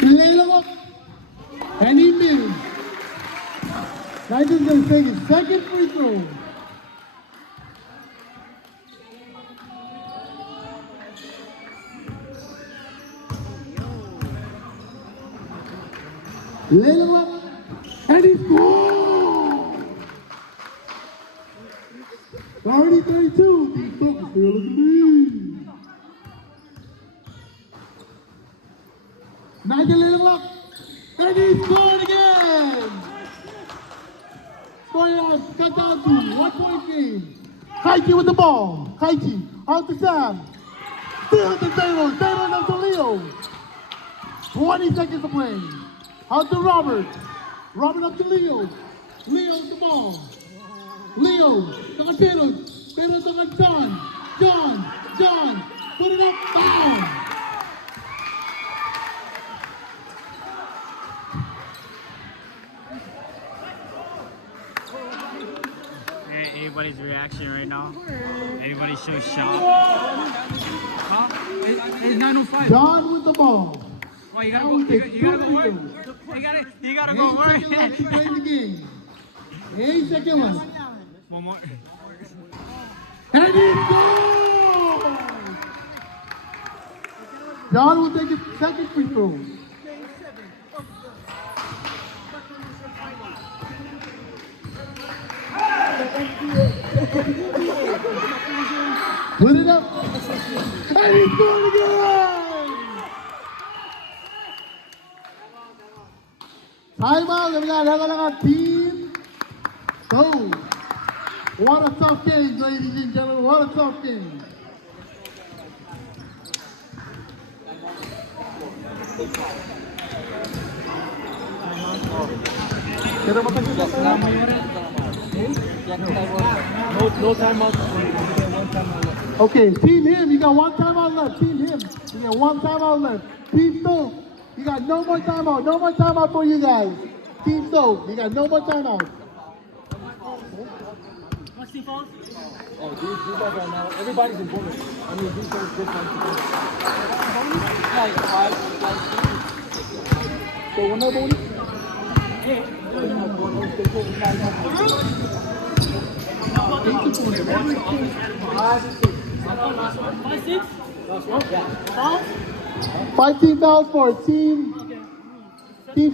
Level up. And he missed. Nigel going to take his second free throw. Level up. And he scored. 30-32. These folks still in the lead. Nigel level up. And he scored again. Scoring out, cut down to 1 point game. Kaichi with the ball. Kaichi out to Sam. Still to Taylor. Taylor up to Leo. 20 seconds to play. Out to Robert. Robert up to Leo. Leo the ball. Leo. Takan Taylor. Taylor takan John. John. Put it up. Foul. Everybody's reaction right now. Everybody's so shocked. It's 9:05. John with the ball. Oh, you gotta go. You gotta go work. You gotta go work. 8 seconds left to play the game. 8 seconds left. One more. And he scores! John will take his second free throw. Put it up. And he scored again! Timeout. Kami nga team. So, what a tough game, ladies and gentlemen. What a tough game. No timeout. Okay, team him, you got 1 timeout left. Team him, you got 1 timeout left. Team Stoke, you got no more timeout. No more timeout for you guys. Team Stoke, you got no more timeout. What's the falls? Oh, these guys are now, everybody's in bonus. I mean, these guys just want to go. Like 5, 6. So, one more bonus? Yeah. Five, 6? Fouls? 15 fouls for Team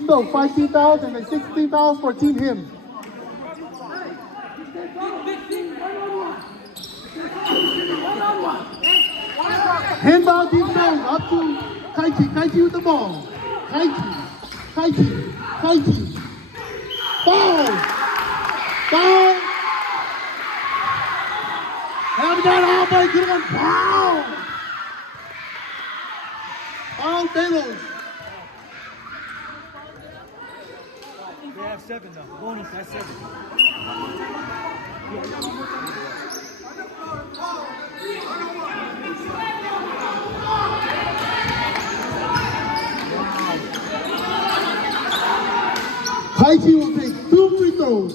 Stoke, 15 fouls, and then 16 fouls for Team him. Handball Team Stoke up to Kaichi with the ball. Kaichi. Foul! And that all by getting foul! Foul Taylor. They have 7 now. Bonus, that's 7. Kaichi will take 2 free throws.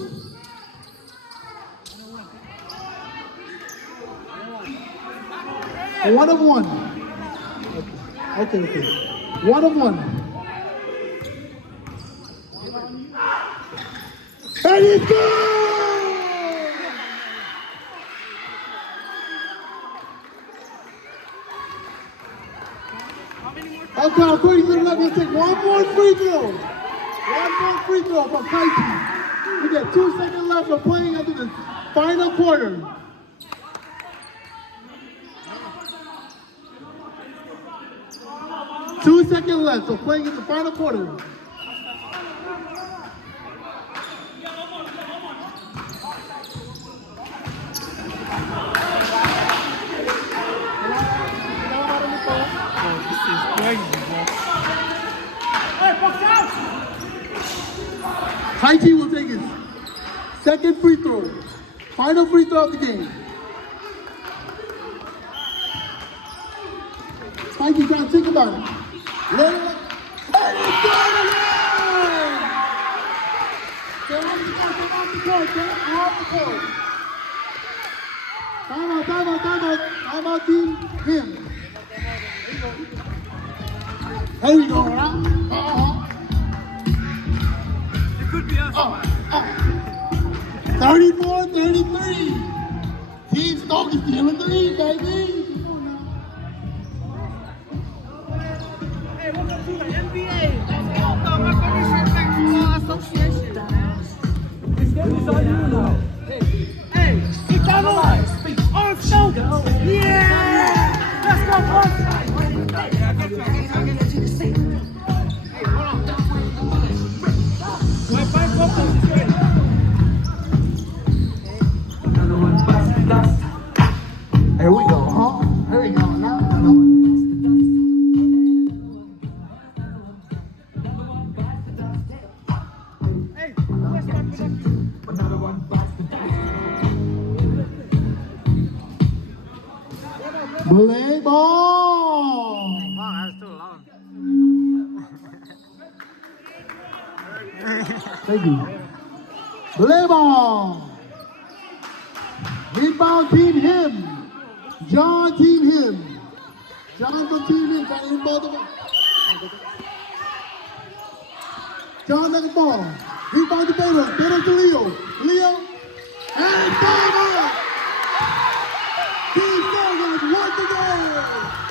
One of one. Okay. 1 of 1. And he's good! Okay, according to the left, he'll take 1 more free throw. 1 more free throw from Kaichi. We got 2 seconds left of playing into the final quarter. Two seconds left, so playing in the final quarter. This is crazy, bro. Kaichi will take his second free throw. Final free throw of the game. Kaichi trying to think about it. Let it up. And he's got it in! They're off the court. Timeout, team, him. There we go, huh? 34-33. Team Stoke is still in the lead, baby. Hey, welcome to the NBA. My permission basketball association, man. This game is on you now. Hey, keep that on Stoke. Yeah! Let's go, boys. Hey, hold on. My five focus is ready. Here we go, huh? Here we go. Now, Hey, let's start production. Malay ball. Wow, that's too long. Thank you. Malay ball. Rebound team him. John team him. John from team him. Got him both of them. John got the ball. Rebound to Baylor. Baylor to Leo. Leo. And time up. Team Stargate won the game.